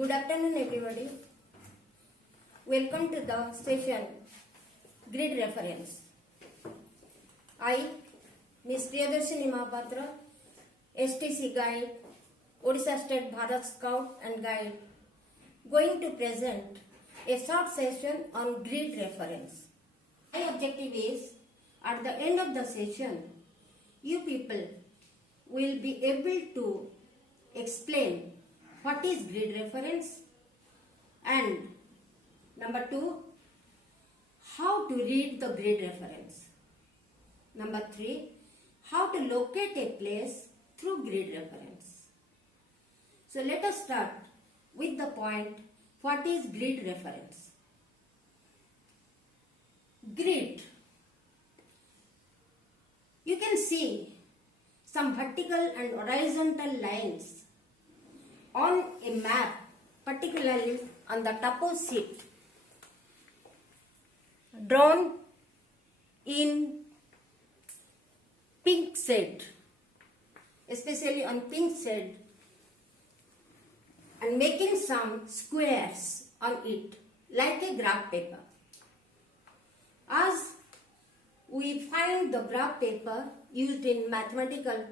Good afternoon, everybody. Welcome to the session Grid Reference. I, Ms. Priyadarshini Mahapatra, STC Guide, Odisha State Bharat Scout and Guide, going to present a short session on grid reference. My objective is, at the end of the session, you people will be able to explain what is grid reference and number 2, how to read the grid reference. Number 3, how to locate a place through grid reference. So let us start with the point, what is grid reference? Grid. You can see some vertical and horizontal lines on a map, particularly on the topo sheet, drawn in pink shade, especially on pink shade, and making some squares on it like a graph paper. As we find the graph paper used in mathematical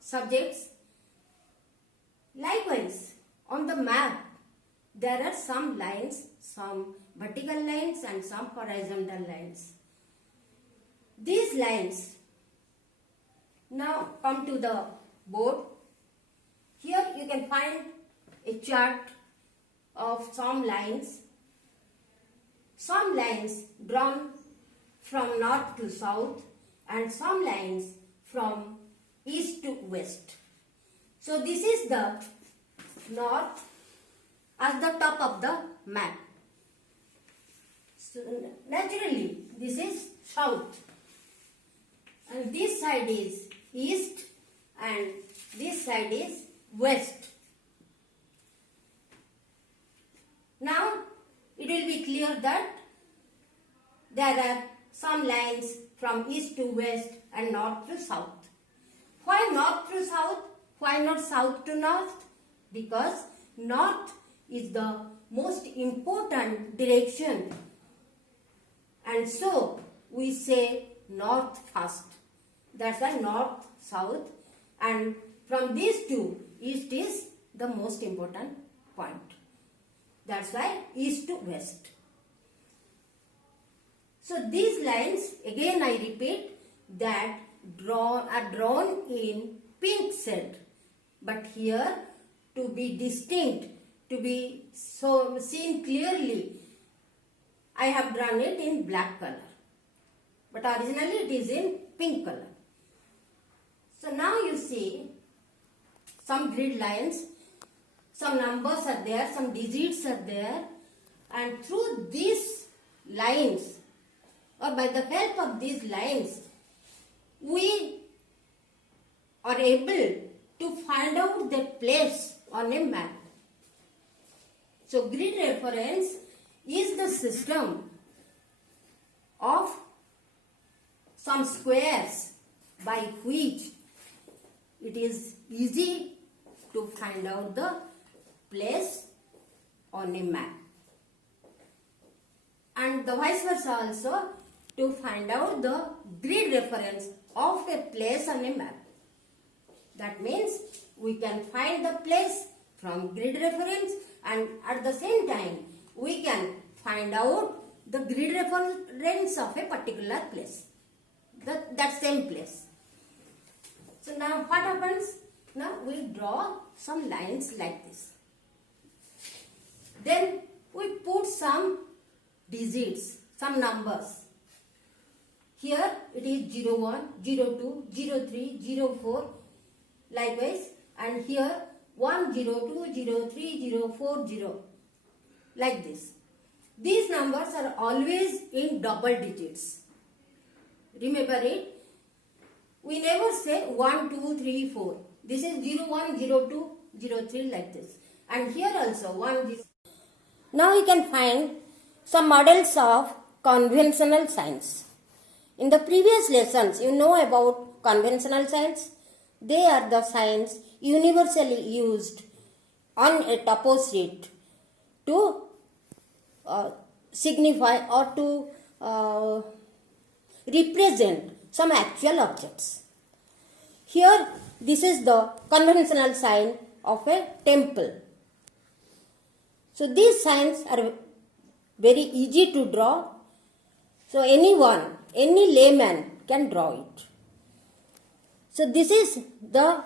subjects, likewise on the map there are some lines, some vertical lines and some horizontal lines. These lines now come to the board. Here you can find a chart of some lines drawn from north to south and some lines from east to west. So this is the north as the top of the map. So naturally this is south and this side is east and this side is west. Now it will be clear that there are some lines from east to west and north to south. Why north to south? Why not south to north? Because north is the most important direction, and so we say north first. That's why north, south, and from these two, east is the most important point. That's why east to west. So these lines, again I repeat, that are drawn in pink shade. But here, to be distinct, to be so seen clearly, I have drawn it in black color. But originally it is in pink color. So now you see some grid lines, some numbers are there, some digits are there, and through these lines, or by the help of these lines, we are able to find out the place on a map. So grid reference is the system of some squares by which it is easy to find out the place on a map. And the vice versa also, to find out the grid reference of a place on a map. That means we can find the place from grid reference, and at the same time we can find out the grid reference of a particular place, that same place. So now what happens? Now we draw some lines like this. Then we put some digits, some numbers. Here it is 01, 02, 03, 04, likewise, and here 102, 03, 040, like this. These numbers are always in double digits. Remember it. We never say 1, 2, 3, 4. This is 01, 02, 03, like this. And here also 1. Now you can find some models of conventional signs. In the previous lessons, you know about conventional signs. They are the signs universally used on a opposite to signify or to represent some actual objects. Here, this is the conventional sign of a temple. So, these signs are very easy to draw. So, anyone, any layman can draw it. So, this is the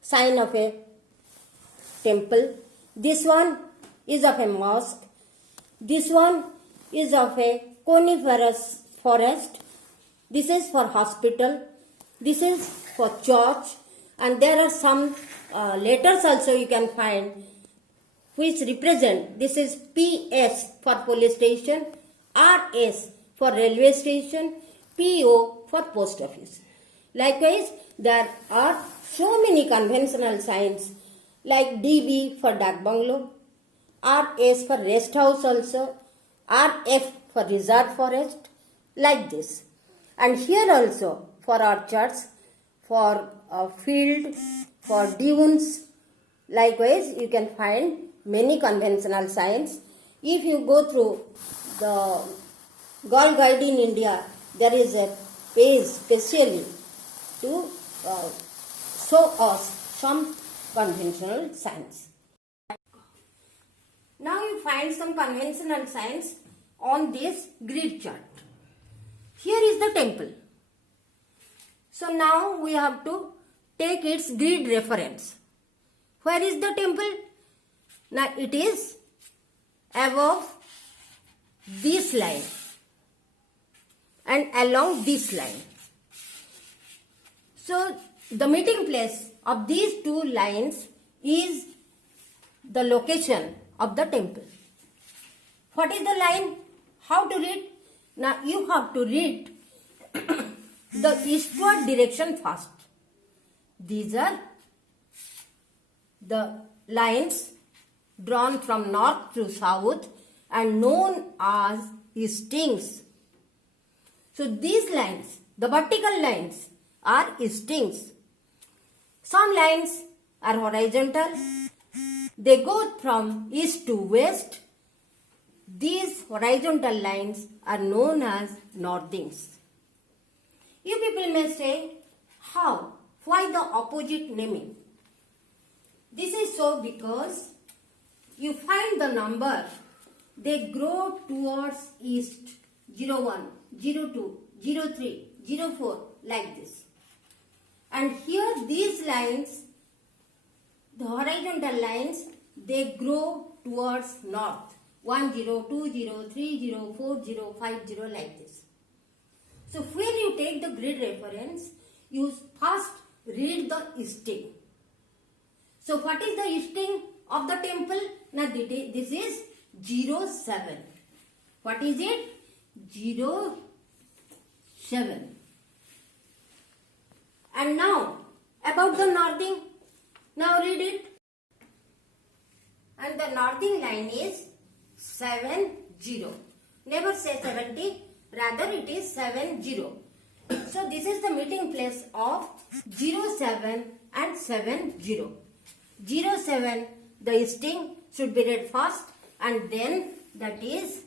sign of a temple. This one is of a mosque. This one is of a coniferous forest. This is for hospital. This is for church. And there are some letters also you can find which represent. This is PS for police station, RS for railway station, PO for post office. Likewise, there are so many conventional signs like DB for dak bungalow, RS for rest house also, RF for reserve forest, like this. And here also for orchards, for field, for dunes, likewise you can find many conventional signs. If you go through the Girl Guide in India, there is a page specially to show us some conventional signs. Now you find some conventional signs on this grid chart. Here is the temple. So now we have to take its grid reference. Where is the temple? Now it is above this line and along this line. So the meeting place of these two lines is the location of the temple. What is the line? How to read? Now you have to read the eastward direction first. These are the lines drawn from north to south and known as eastings. So these lines, the vertical lines, are eastings. Some lines are horizontal. They go from east to west. These horizontal lines are known as northings. You people may say, how? Why the opposite naming? This is so because you find the number, they grow towards east, 01, 02, 03, 04, like this. And here these lines, the horizontal lines, they grow towards north, 10, 20, 30, 40, 50, like this. So when you take the grid reference, you first read the easting. So what is the easting of the temple? Now this is 07. What is it? 07. And now about the northing. Now read it. And the northing line is 70. Never say 70. Rather it is 70. So this is the meeting place of 07 and 70. 07, the easting should be read first and then that is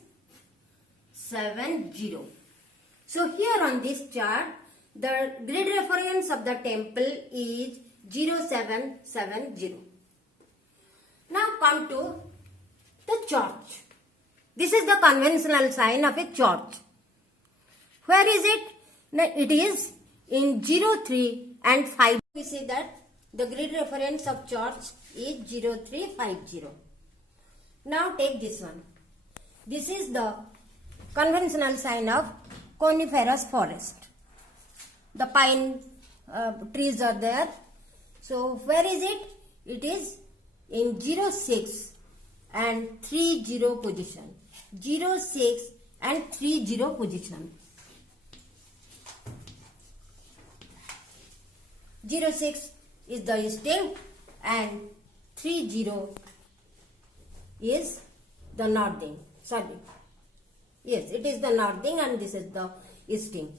70. So here on this chart, the grid reference of the temple is 0770. Now come to the church. This is the conventional sign of a church. Where is it? Now it is in 03 and 5. We see that the grid reference of church is 0350. Now take this one. This is the conventional sign of coniferous forest. The pine trees are there. So where is it? It is in 06 and 30 position. 06 and 30 position. 06 is the easting and 30 is the northing. Sorry. Yes, it is the northing and this is the easting.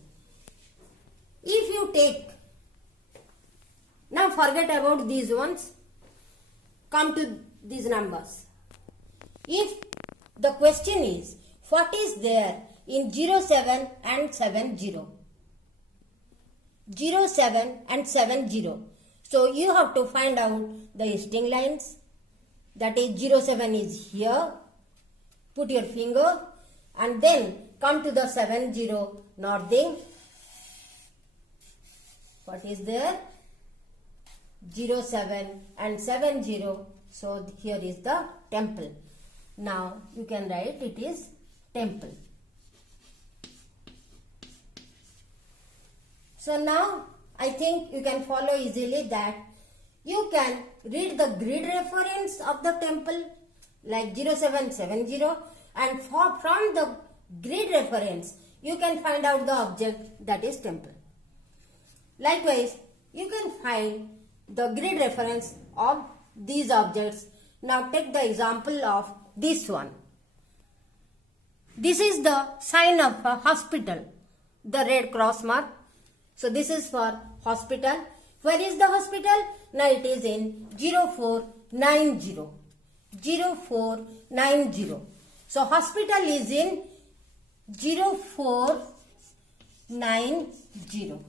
If you take, now forget about these ones, come to these numbers. If the question is, what is there in 07 and 70? 07 and 70. So you have to find out the string lines. That is 07 is here. Put your finger and then come to the 70 northing. What is there? 07 and 70. So here is the temple. Now you can write it is temple. So now I think you can follow easily that you can read the grid reference of the temple like 0770, and from the grid reference you can find out the object, that is temple. Likewise, you can find the grid reference of these objects. Now take the example of this one. This is the sign of a hospital, the red cross mark. So this is for hospital. Where is the hospital? Now it is in 0490. 0490. So hospital is in 0490.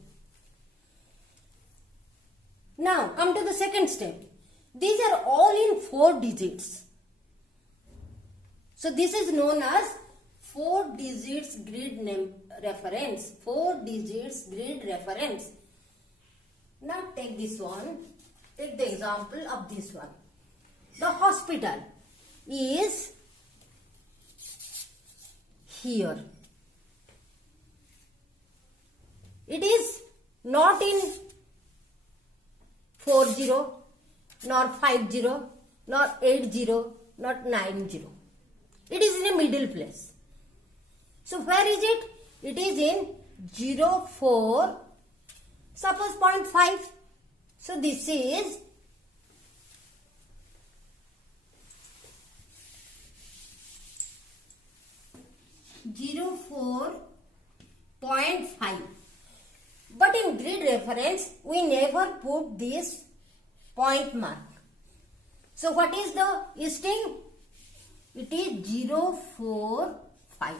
Now come to the second step. These are all in 4 digits. So this is known as 4 digits grid name reference. 4 digits grid reference. Now take this one. Take the example of this one. The hospital is here. It is not in 40, nor 50, nor 80, not 90. It is in a middle place. So where is it? It is in 04, suppose 0.5. So this is 04.5. But in grid reference, we never put this point mark. So what is the string? It is 045.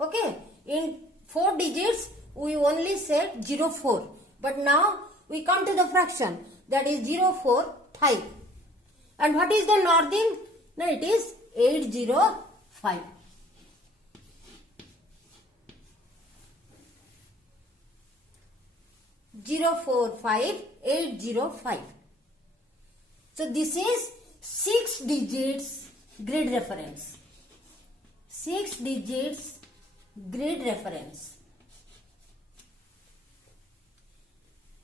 Okay. In 4 digits, we only said 04. But now we come to the fraction. That is 045. And what is the northing? Now it is 805. Zero 4 5 805. So this is 6 digits grid reference. 6 digits grid reference.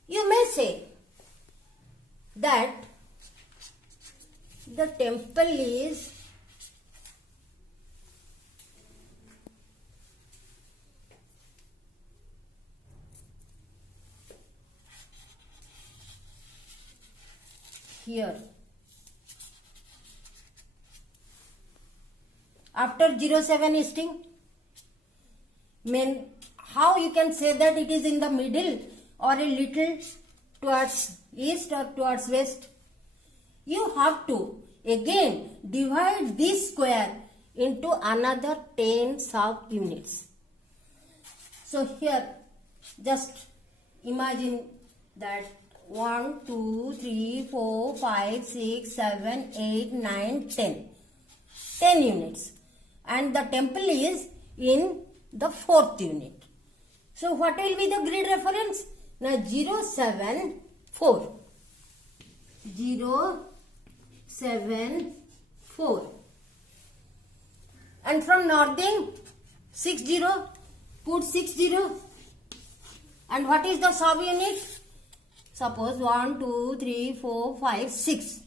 You may say that the temple is here. After 07 string, how you can say that it is in the middle or a little towards east or towards west? You have to again divide this square into another 10 sub-units. So here just imagine that 1, 2, 3, 4, 5, 6, 7, 8, 9, 10. 10 units. And the temple is in the 4th unit. So what will be the grid reference? Now 074. 074. And from northing 60. Put 60. And what is the sub unit? Suppose 1, 2, 3, 4, 5, 6.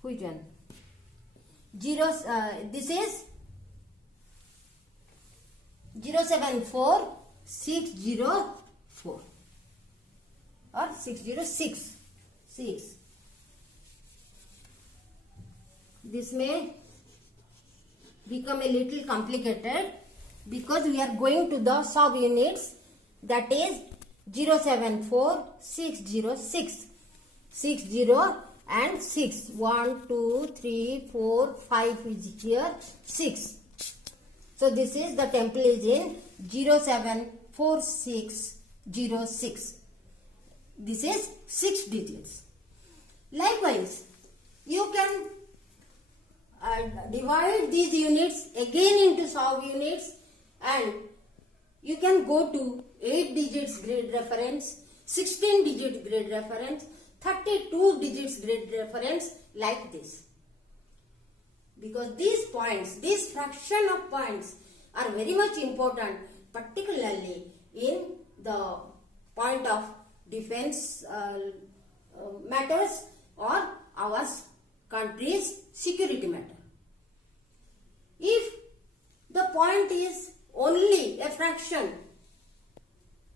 Which one? This is 074 604 or 606. 6. This may become a little complicated because we are going to the sub units, that is 074 606. 60 and 6. 1, 2, 3, 4, 5 is here. 6. So this is the temple is in 074606. This is 6 digits. Likewise, you can divide these units again into sub-units, and you can go to 8 digits grid reference, 16 digit grid reference, 32 digits grid reference, like this. Because these points, this fraction of points are very much important, particularly in the point of defense matters or our country's security matter. If the point is only a fraction,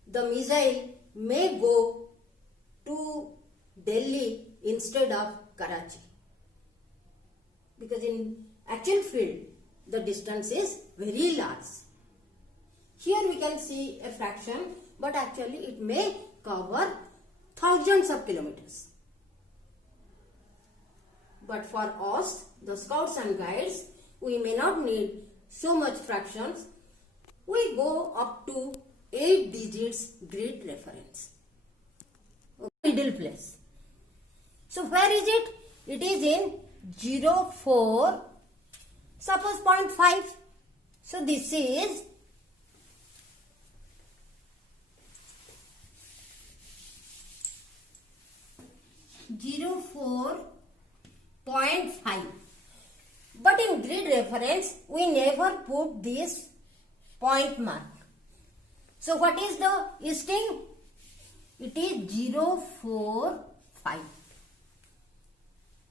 the missile may go to Delhi instead of Karachi. Because in actual field, the distance is very large. Here we can see a fraction, but actually it may cover thousands of kilometers. But for us, the scouts and guides, we may not need so much fractions. We go up to 8 digits grid reference. Middle place. So where is it? It is in 04, suppose 0.5. So this is 04.5. But in grid reference, we never put this point mark. So what is the easting? It is 045.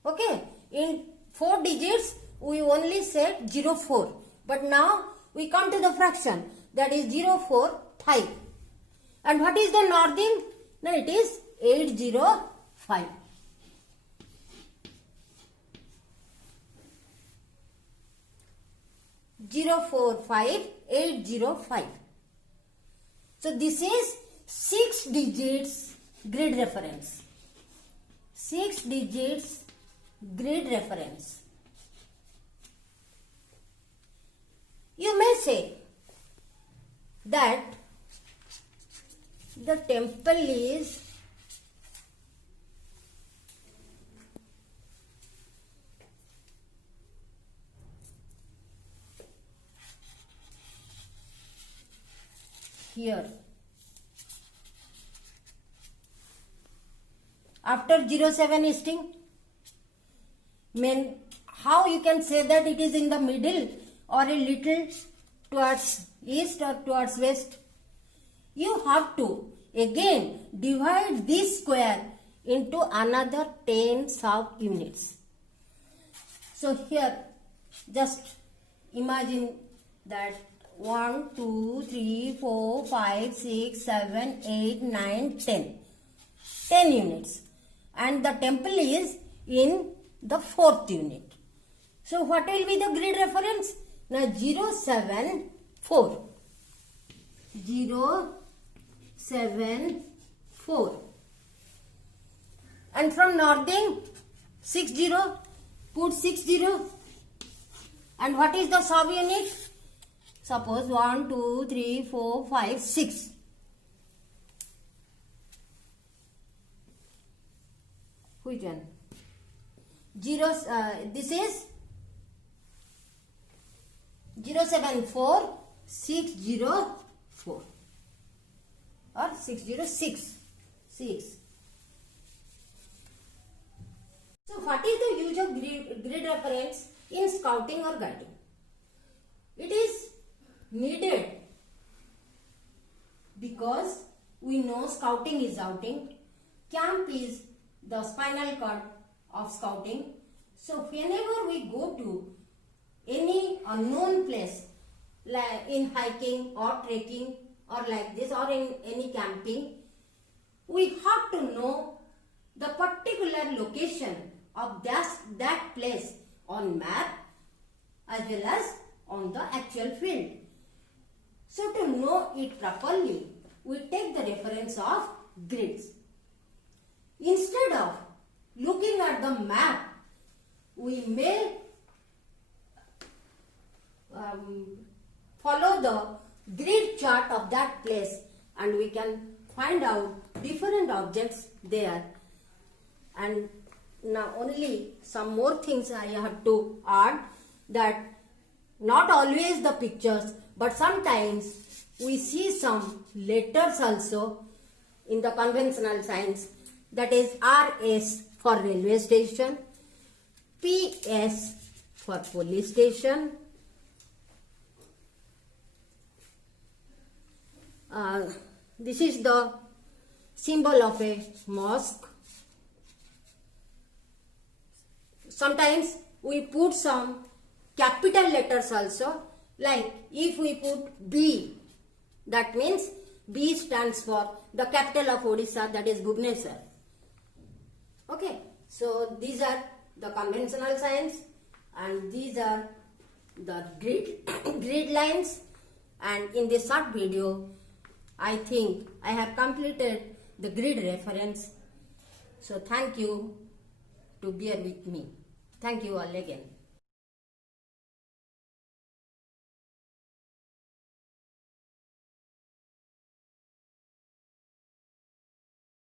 Okay. In 4 digits, we only said 04. But now we come to the fraction, that is 045. And what is the northing? No, it is 805. Zero 4 5 805. So this is 6 digits grid reference. 6 digits grid reference. You may say that the temple is here. After 07 easting, how you can say that it is in the middle or a little towards east or towards west? You have to again divide this square into another 10 sub-units. So here just imagine that 1, 2, 3, 4, 5, 6, 7, 8, 9, 10. 10 units. And the temple is in the 4th unit. So what will be the grid reference? Now 074. 074. And from northing 60. Put 60. And what is the sub-unit? Suppose 1, 2, 3, 4, 5, 6. Which one? This is 074 604 or 606. 6. So what is the use of grid reference in scouting or guiding? It is needed because we know scouting is outing, camp is the spinal cord of scouting. So whenever we go to any unknown place, like in hiking or trekking or like this, or in any camping, we have to know the particular location of that place on map as well as on the actual field. So to know it properly, we take the reference of grids. Instead of looking at the map, we may follow the grid chart of that place, and we can find out different objects there. And now only some more things I have to add, that not always the pictures, but sometimes we see some letters also in the conventional signs, that is RS for railway station, PS for police station, this is the symbol of a mosque. Sometimes we put some capital letters also, like if we put B, that means B stands for the capital of Odisha, that is Bhubaneswar. Okay, so these are the conventional signs, and these are the grid lines. And in this short video, I think I have completed the grid reference. So thank you to bear with me. Thank you all again.